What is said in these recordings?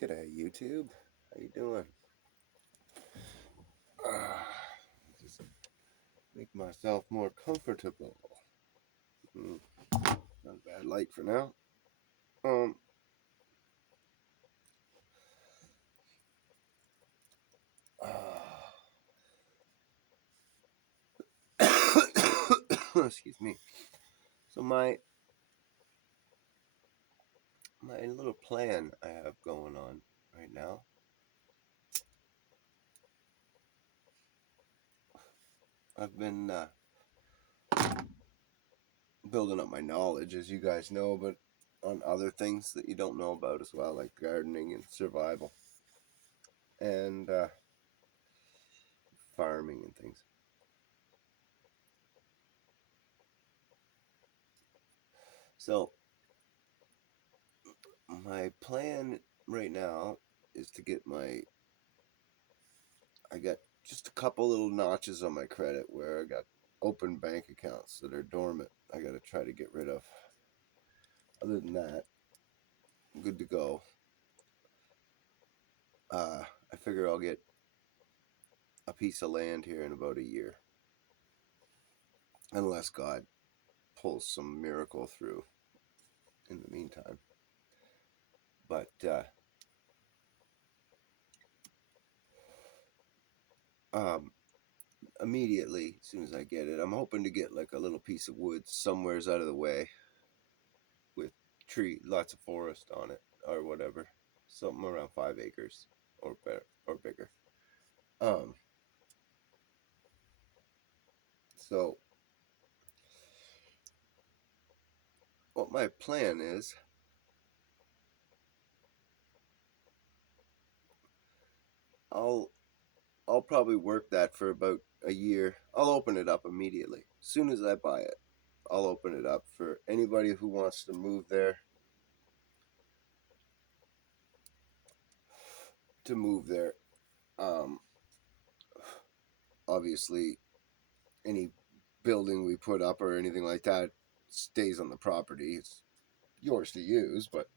G'day YouTube, how you doing? Just make myself more comfortable. Not a bad light for now. Um, excuse me. So my little plan I have going on right now. I've been building up my knowledge, as you guys know, but on other things that you don't know about as well, like gardening and survival and farming and things. So my plan right now is to get I got just a couple little notches on my credit where I got open bank accounts that are dormant. I got to try to get rid of. Other than that, I'm good to go. I figure I'll get a piece of land here in about a year, unless God pulls some miracle through in the meantime. But um, immediately, as soon as I get it, I'm hoping to get like a little piece of wood somewheres out of the way with lots of forest on it or whatever, something around 5 acres or better or bigger. Um, so what my plan is, I'll I'll probably work that for about a year. I'll open it up immediately. As soon as I buy it, I'll open it up for anybody who wants to move there to move there. Um, obviously, any building we put up or anything like that stays on the property. It's yours to use, but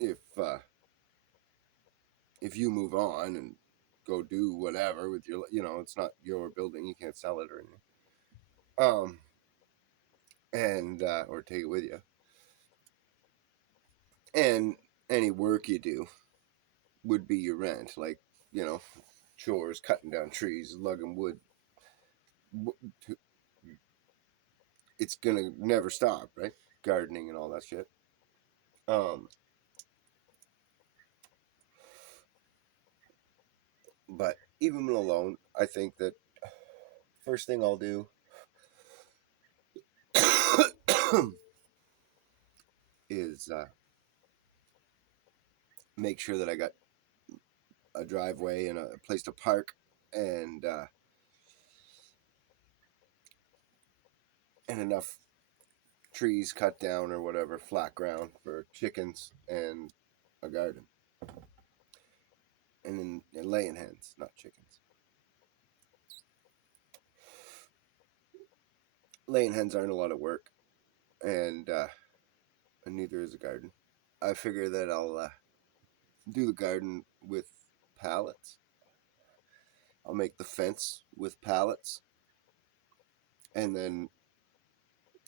if if you move on and go do whatever with your, it's not your building. You can't sell it or anything. And or take it with you. And any work you do would be your rent, like, you know, chores, cutting down trees, lugging wood. It's gonna never stop, right? Gardening and all that shit. Um, but even alone, I think that first thing I'll do is make sure that I got a driveway and a place to park and enough trees cut down or whatever, flat ground for chickens and a garden. And laying hens, not chickens. Laying hens aren't a lot of work, and neither is a garden. I figure that I'll do the garden with pallets. I'll make the fence with pallets, and then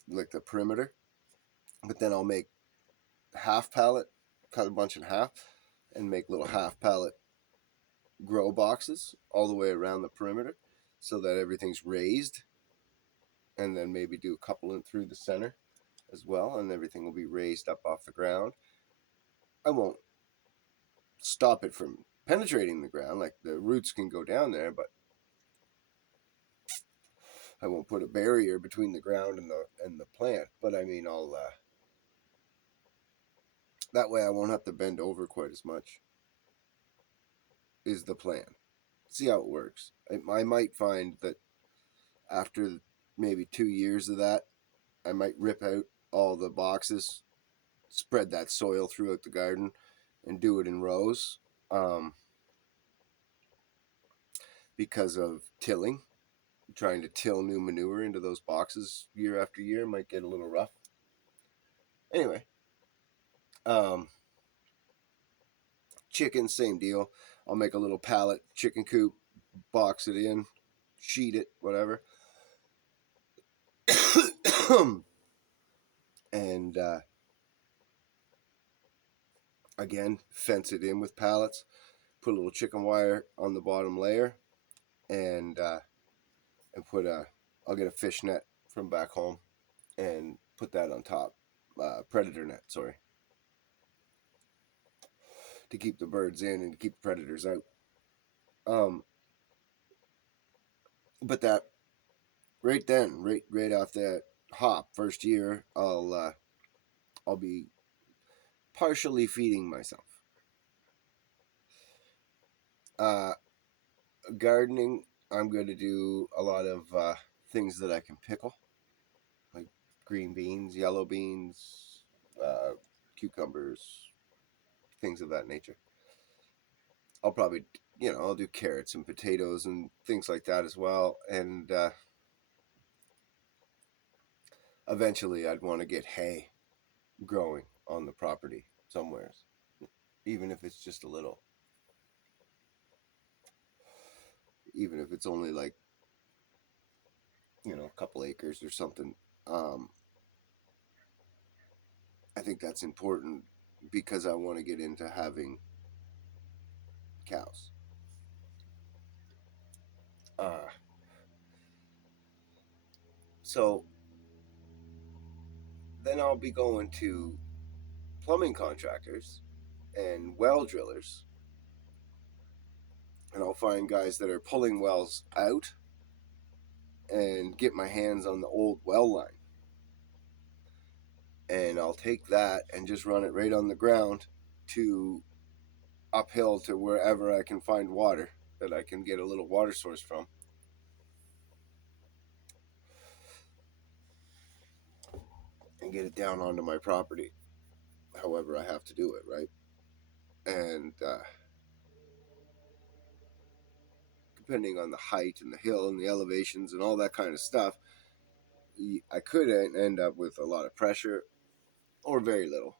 like the perimeter. But then I'll make half pallet, cut a bunch in half, and make little half pallet grow boxes all the way around the perimeter, so that everything's raised. And then maybe do a couple in through the center as well, and everything will be raised up off the ground. I won't stop it from penetrating the ground, like the roots can go down there, but I won't put a barrier between the ground and the plant. But I mean, I'll that way I won't have to bend over quite as much. Is the plan? See how it works. I might find that after maybe 2 years of that, I might rip out all the boxes, spread that soil throughout the garden, and do it in rows. Because of tilling, trying to till new manure into those boxes year after year might get a little rough. Anyway, um, Chicken, same deal. I'll make a little pallet chicken coop, box it in, sheet it, whatever. And again, fence it in with pallets. Put a little chicken wire on the bottom layer, and put a. I'll get a fish net from back home, and put that on top. Predator net, sorry, to keep the birds in and to keep the predators out. But that right then, right off that hop, first year, I'll be partially feeding myself. Uh, Gardening, I'm going to do a lot of things that I can pickle, like green beans, yellow beans, cucumbers, things of that nature. I'll probably, I'll do carrots and potatoes and things like that as well. And eventually, I'd want to get hay growing on the property somewheres, even if it's just a little, even if it's only like, a couple acres or something. Um, I think that's important because I want to get into having cows. Uh, so then I'll be going to plumbing contractors and well drillers, and I'll find guys that are pulling wells out and get my hands on the old well line. And I'll take that and just run it right on the ground to uphill to wherever I can find water that I can get a little water source from. And get it down onto my property, however I have to do it, right? And depending on the height and the hill and the elevations and all that kind of stuff, I could end up with a lot of pressure or very little.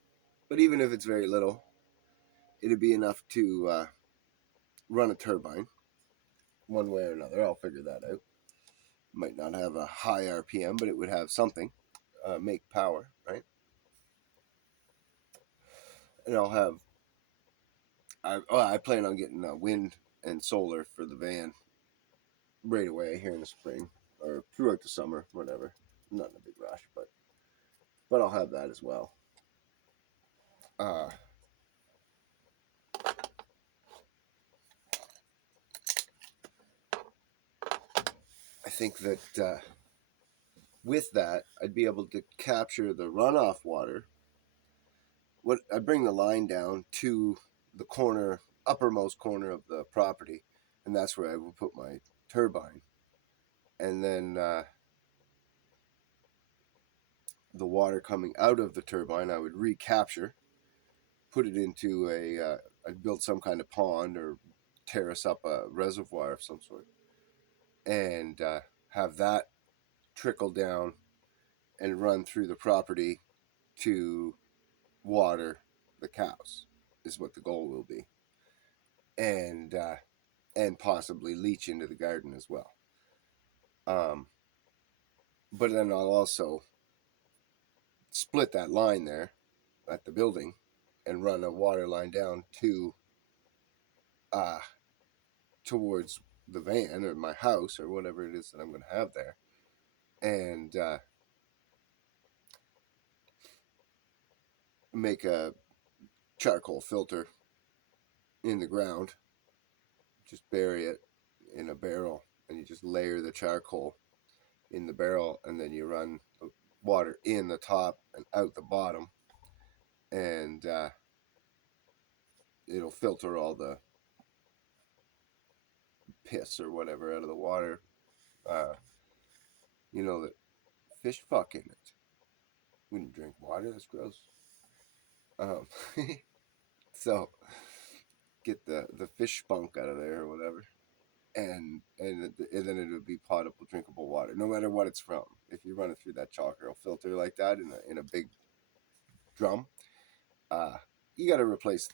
But even if it's very little, it'd be enough to run a turbine one way or another. I'll figure that out. Might not have a high RPM, but it would have something, make power, right? And I plan on getting wind and solar for the van right away here in the spring or throughout the summer, whatever. I'm not in a big rush, but I'll have that as well. I think that with that, I'd be able to capture the runoff water. What I bring the line down to the corner, uppermost corner of the property, and that's where I will put my turbine. And then the water coming out of the turbine, I would recapture, put it into I'd build some kind of pond or terrace up a reservoir of some sort, and have that trickle down and run through the property to water the cows is what the goal will be, and possibly leach into the garden as well. But then I'll also split that line there at the building and run a water line down to towards the van or my house or whatever it is that I'm going to have there, and make a charcoal filter in the ground. Just bury it in a barrel, and you just layer the charcoal in the barrel, and then you run the water in the top and out the bottom, and it'll filter all the piss or whatever out of the water. That fish fuck in it. When you drink water, that's gross. Um, so get the fish spunk out of there or whatever, and then it would be potable, drinkable water, no matter what it's from. If you run it through that chalker filter like that in a big drum, you got to replace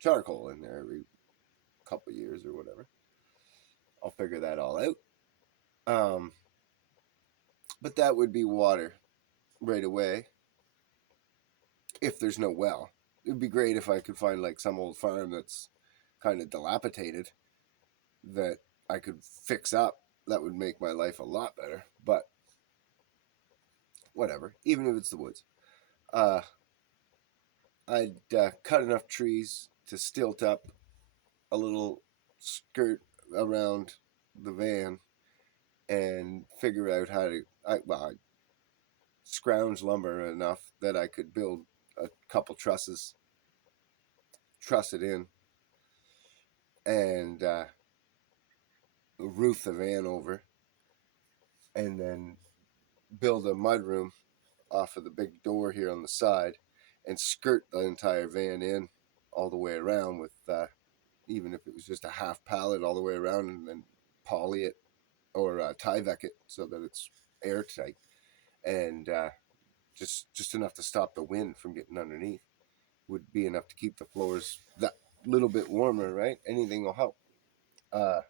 charcoal in there every couple years or whatever. I'll figure that all out. Um, but that would be water right away if there's no well. It would be great if I could find like some old farm that's kind of dilapidated that I could fix up. That would make my life a lot better. But whatever, even if it's the woods. Uh, I'd cut enough trees to stilt up a little skirt around the van and figure out how to. I scrounge lumber enough that I could build a couple trusses, truss it in, and roof the van over, and then build a mudroom off of the big door here on the side, and skirt the entire van in all the way around with even if it was just a half pallet all the way around, and then poly it or Tyvek it so that it's airtight, and just enough to stop the wind from getting underneath would be enough to keep the floors that little bit warmer, right? Anything will help. Uh,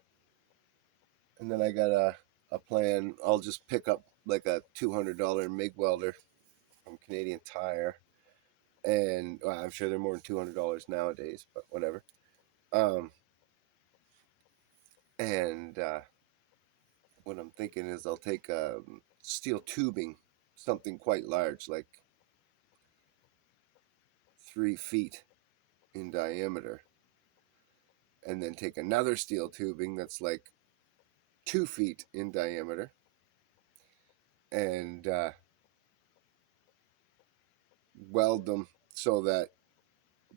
and then I got a plan. I'll just pick up like a $200 MIG welder from Canadian Tire, and well, I'm sure they're more than $200 nowadays, but whatever. Um, and what I'm thinking is I'll take steel tubing, something quite large, like 3 feet in diameter, and then take another steel tubing that's like 2 feet in diameter, and weld them so that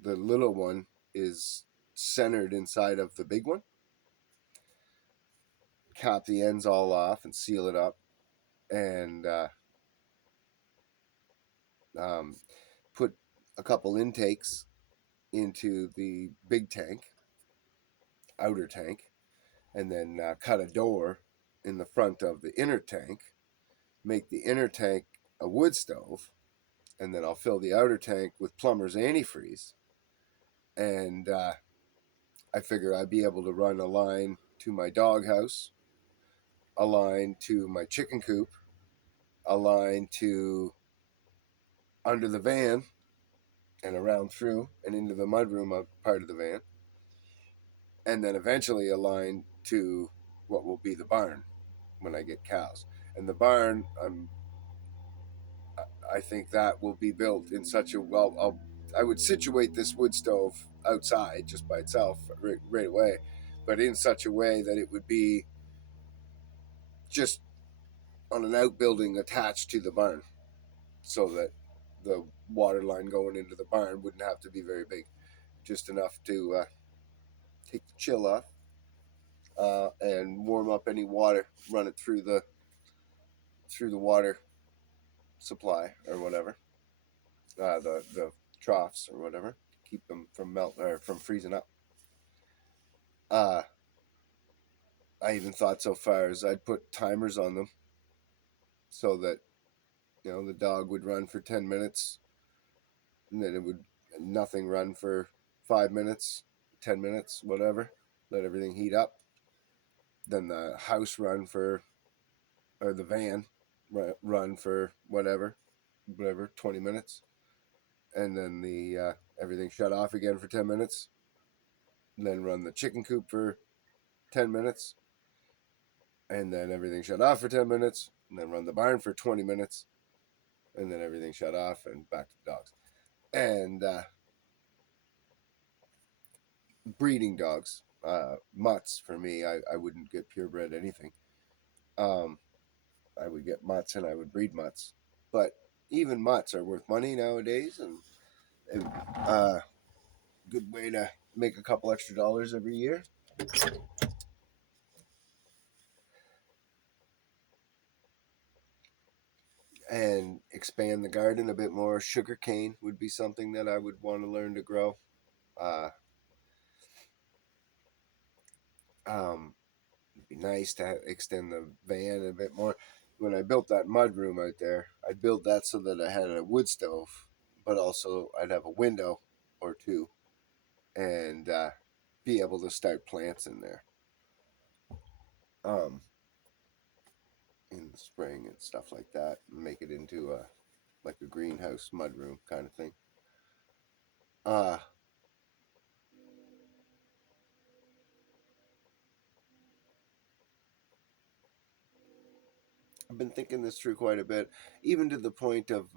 the little one is centered inside of the big one. Cap the ends all off and seal it up, and um, put a couple intakes into the big tank, outer tank, and then cut a door in the front of the inner tank, make the inner tank a wood stove, and then I'll fill the outer tank with plumber's antifreeze. And I figure I'd be able to run a line to my doghouse, a line to my chicken coop, a line to under the van and around through and into the mudroom part of the van, and then eventually a line to what will be the barn when I get cows. And the barn, I think that will be built in such a I would situate this wood stove outside just by itself right away, but in such a way that it would be just on an outbuilding attached to the barn, so that the water line going into the barn wouldn't have to be very big, just enough to take the chill off and warm up any water, run it through the water supply or whatever, the troughs or whatever, keep them from melt or from freezing up. Uh, I even thought so far as I'd put timers on them so that the dog would run for 10 minutes, and then it would nothing run for 5 minutes, 10 minutes, whatever. Let everything heat up. Then the house run for, or the van run for whatever, 20 minutes, and then the everything shut off again for 10 minutes. And then run the chicken coop for 10 minutes, and then everything shut off for 10 minutes, and then run the barn for 20 minutes, and then everything shut off and back to the dogs. And breeding dogs, mutts for me. I wouldn't get purebred anything. I would get mutts and I would breed mutts, but even mutts are worth money nowadays, and good way to make a couple extra dollars every year. And expand the garden a bit more. Sugar cane would be something that I would want to learn to grow. Uh, it'd be nice to extend the van a bit more. When I built that mud room out there, I built that so that I had a wood stove, but also I'd have a window or two and be able to start plants in there in the spring and stuff like that, and make it into a like a greenhouse mudroom kind of thing. Uh, I've been thinking this through quite a bit, even to the point of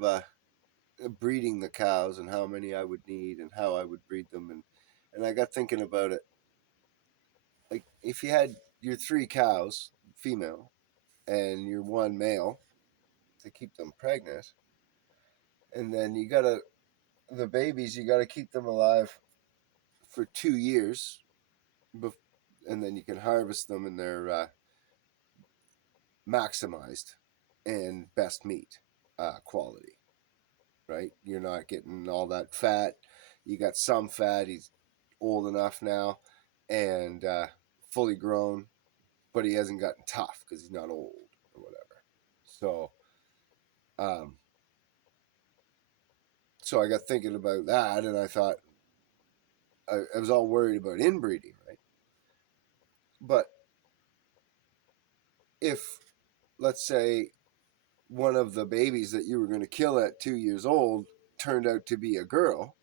breeding the cows and how many I would need and how I would breed them, and I got thinking about it. Like if you had your 3 cows, female, and your 1 male to keep them pregnant, and then you gotta the babies you gotta keep them alive for 2 years, and then you can harvest them and they're maximized and best meat quality. Right, you're not getting all that fat. You got some fat. He's old enough now and fully grown, but he hasn't gotten tough because he's not old or whatever. So, um, so I got thinking about that, and I thought I was all worried about inbreeding, right? But if, let's say, one of the babies that you were going to kill at 2 years old turned out to be a girl,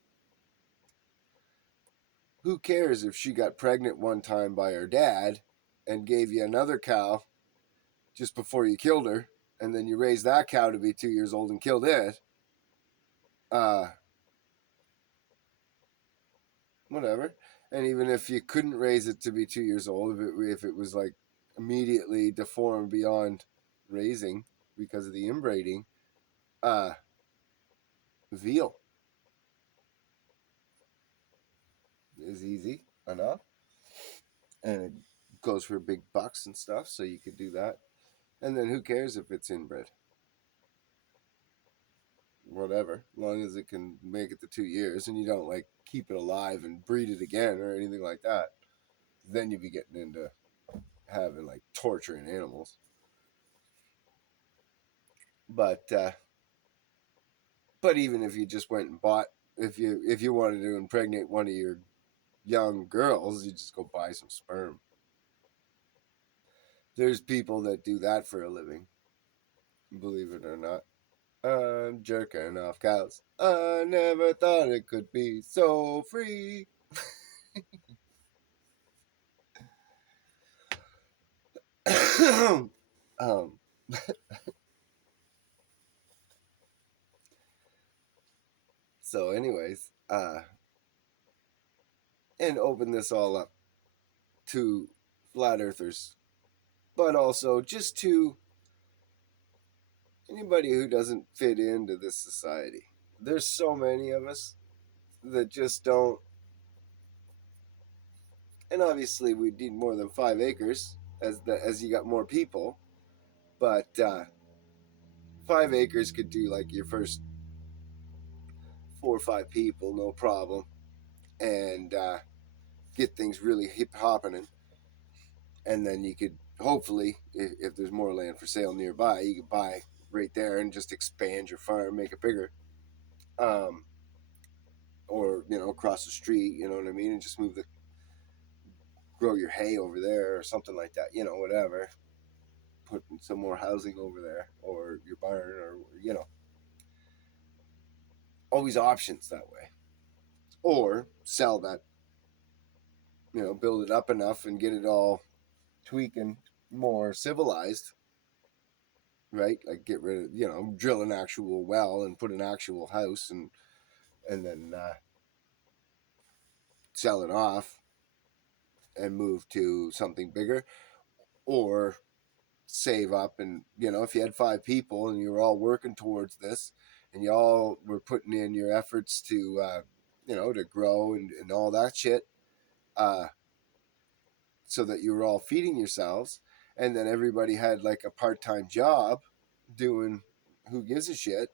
who cares if she got pregnant one time by her dad and gave you another cow just before you killed her, and then you raised that cow to be 2 years old and killed it? Uh, Whatever. And even if you couldn't raise it to be 2 years old, if it was like immediately deformed beyond raising because of the inbreeding, uh, veal is easy enough, and it goes for big bucks and stuff. So you could do that, and then who cares if it's inbred? Whatever, as long as it can make it to 2 years, and you don't like keep it alive and breed it again or anything like that. Then you'd be getting into having like torturing animals. But even if you just went and bought, if you wanted to impregnate one of your young girls, you just go buy some sperm. There's people that do that for a living, believe it or not. I'm jerking off cows. I never thought it could be so free. um, so, anyways, and open this all up to flat earthers, but also just to anybody who doesn't fit into this society. There's so many of us that just don't. And obviously, we need more than 5 acres as you got more people. But 5 acres could do like your first 4 or 5 people, no problem, and get things really hip hopping. And then you could hopefully, if there's more land for sale nearby, you could buy right there and just expand your farm, make it bigger. Um, or across the street, you know what I mean, and just grow your hay over there or something like that, whatever. Put some more housing over there or your barn, or always options that way. Or sell that, build it up enough and get it all tweaking more civilized, right? Like get rid of, drill an actual well and put an actual house, and then sell it off and move to something bigger. Or save up, and if you had 5 people and you were all working towards this, and you all were putting in your efforts to to grow and all that shit, uh so that you were all feeding yourselves, and then everybody had like a part-time job doing who gives a shit,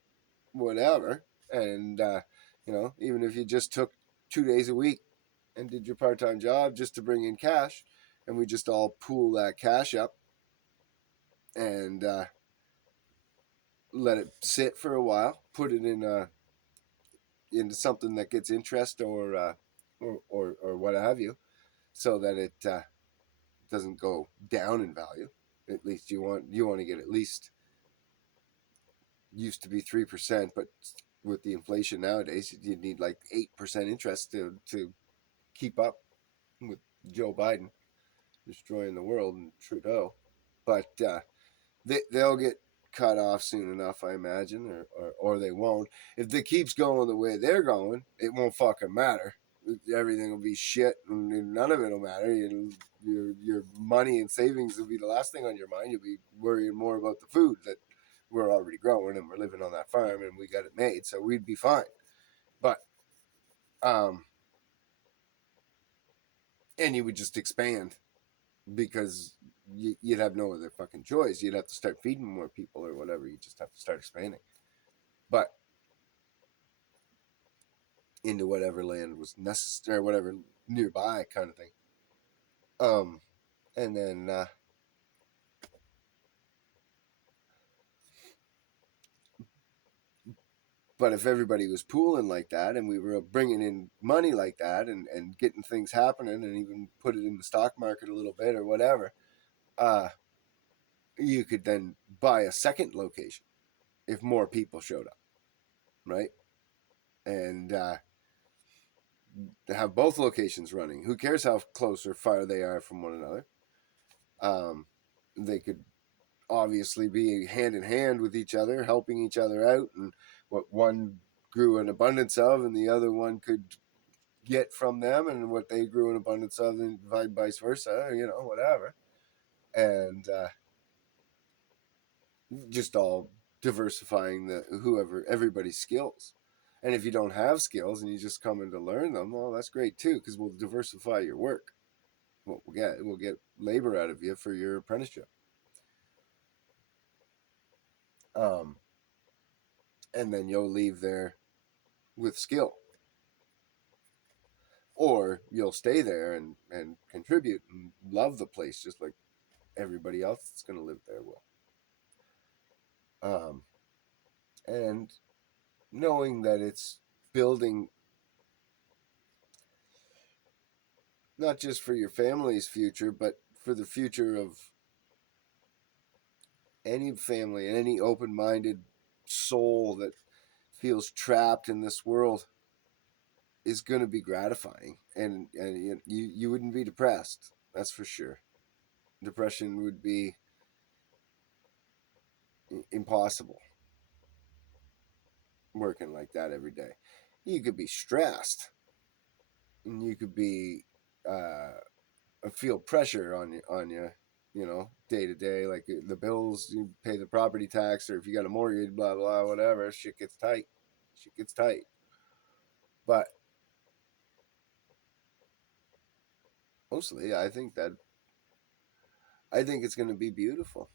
whatever. And even if you just took 2 days a week and did your part-time job just to bring in cash, and we just all pool that cash up and let it sit for a while, put it into something that gets interest, or or what have you, so that it doesn't go down in value. At least you want to get at least, used to be 3%, but with the inflation nowadays, you need like 8% interest to keep up with Joe Biden destroying the world and Trudeau. But they'll get cut off soon enough, I imagine, or they won't. If it keeps going the way they're going, it won't fucking matter. Everything will be shit, and none of it will matter. Your money and savings will be the last thing on your mind. You'll be worrying more about the food that we're already growing, and we're living on that farm, and we got it made, so we'd be fine. But um, and you would just expand because you'd have no other fucking choice. You'd have to start feeding more people or whatever. You just have to start expanding. But into whatever land was necessary, whatever nearby kind of thing. And then, but if everybody was pooling like that and we were bringing in money like that and getting things happening and even put it in the stock market a little bit or whatever, uh, you could then buy a second location if more people showed up, right? And have both locations running. Who cares how close or far they are from one another? They could obviously be hand in hand with each other, helping each other out, and what one grew an abundance of, and the other one could get from them, and what they grew an abundance of, and vice versa. Whatever, and just all diversifying everybody's skills. And if you don't have skills and you just come in to learn them, well, that's great too, because we'll diversify your work. What we'll get labor out of you for your apprenticeship. Um, and then you'll leave there with skill, or you'll stay there and contribute and love the place just like everybody else that's going to live there will. And knowing that it's building not just for your family's future, but for the future of any family and any open-minded soul that feels trapped in this world is going to be gratifying, and you wouldn't be depressed, that's for sure. Depression would be impossible working like that every day. You could be stressed, and you could be feel pressure on you, day to day, like the bills, you pay the property tax, or if you got a mortgage, blah blah, whatever. Shit gets tight. But mostly, I think it's going to be beautiful.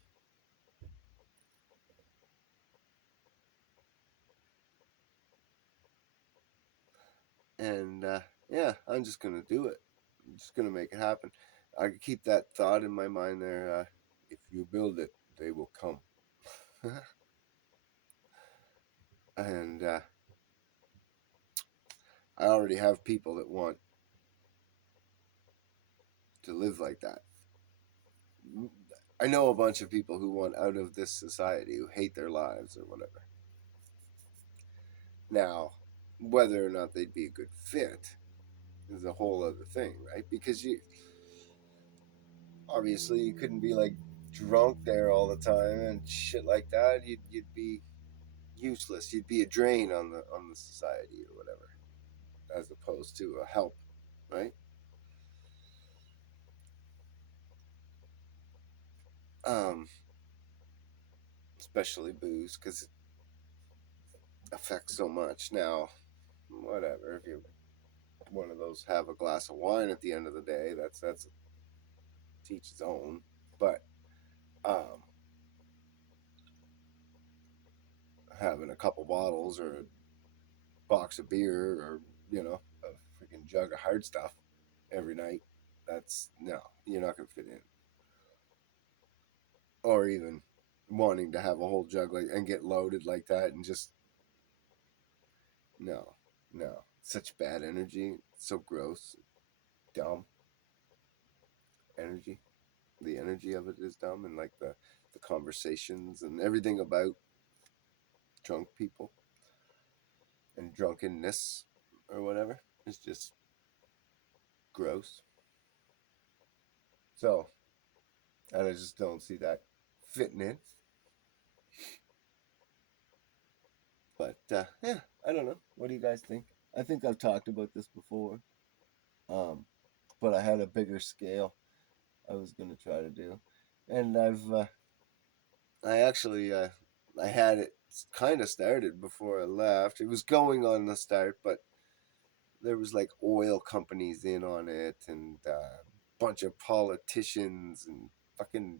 And yeah, I'm just going to do it. I'm just going to make it happen. I keep that thought in my mind there. If you build it, they will come. And I already have people that want to live like that. I know a bunch of people who want out of this society, who hate their lives or whatever. Now, whether or not they'd be a good fit is a whole other thing, right? Because you couldn't be like drunk there all the time and shit like that. You'd be useless. You'd be a drain on the society or whatever, as opposed to a help, right? Um, Especially booze, because it affects so much. Now, whatever. If you're one of those, have a glass of wine at the end of the day, that's teach its own. But um, having a couple bottles or a box of beer or a freaking jug of hard stuff every night, that's no, you're not gonna fit in. Or even wanting to have a whole jug like and get loaded like that and just no, no. such bad energy, so gross, dumb energy. The energy of it is dumb, and like the conversations and everything about drunk people and drunkenness or whatever is just gross. So, and I just don't see that fitting in. But yeah, I don't know. What do you guys think? I think I've talked about this before, um, but I had a bigger scale I was gonna try to do, and I actually I had it kind of started before I left. It was going on the start, but there was like oil companies in on it, and a bunch of politicians and fucking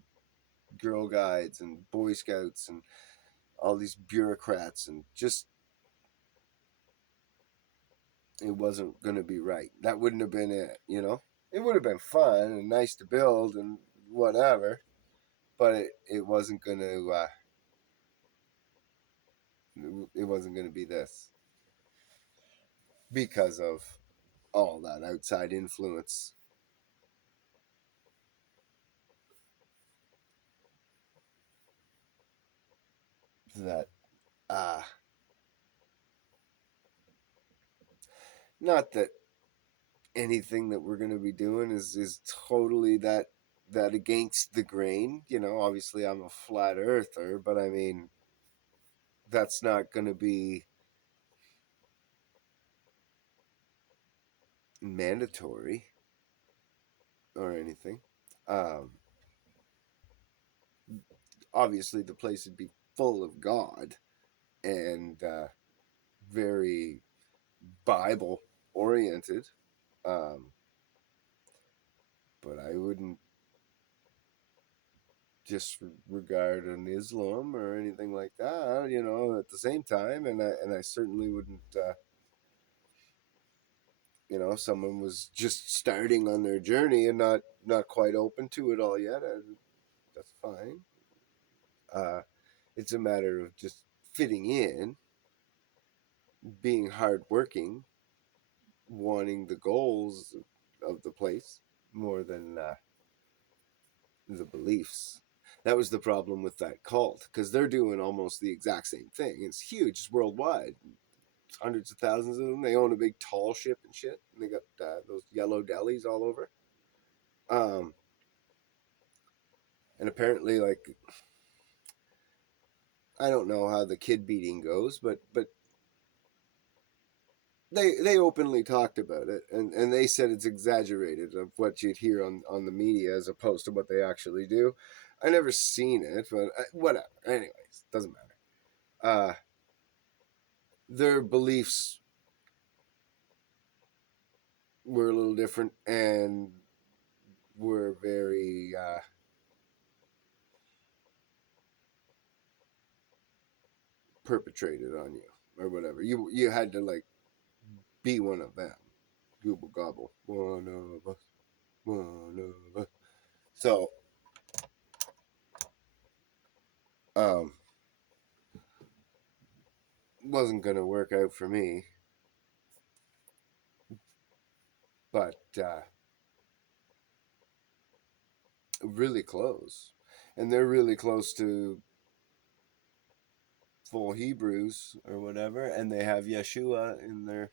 Girl Guides and Boy Scouts and all these bureaucrats, and just it wasn't going to be right. That wouldn't have been it, you know? It would have been fun and nice to build and whatever, but it wasn't going to, it wasn't going to be this because of all that outside influence that, uh, not that anything that we're going to be doing is totally that against the grain, you know. Obviously I'm a flat earther, but I mean that's not going to be mandatory or anything. Um, Obviously, the place would be full of God and very Bible oriented, um, but I wouldn't disregard an Islam or anything like that. You know, at the same time, and I certainly wouldn't. You know, if someone was just starting on their journey and not quite open to it all yet, that's fine. Uh, it's a matter of just fitting in, being hardworking, wanting the goals of the place more than the beliefs. That was the problem with that cult because they're doing almost the exact same thing. It's huge, it's worldwide. It's hundreds of thousands of them. They own a big tall ship and shit. And they got those yellow delis all over. Um, and apparently, like, I don't know how the kid beating goes, but they openly talked about it, and they said it's exaggerated of what you'd hear on the media as opposed to what they actually do. I never seen it, but whatever. Anyways, doesn't matter. Their beliefs were a little different and were very perpetrated on you or whatever. You had to like be one of them. Google gobble. One of us. One of us. So um wasn't gonna work out for me, but really close. And they're really close to full Hebrews or whatever, and they have Yeshua in their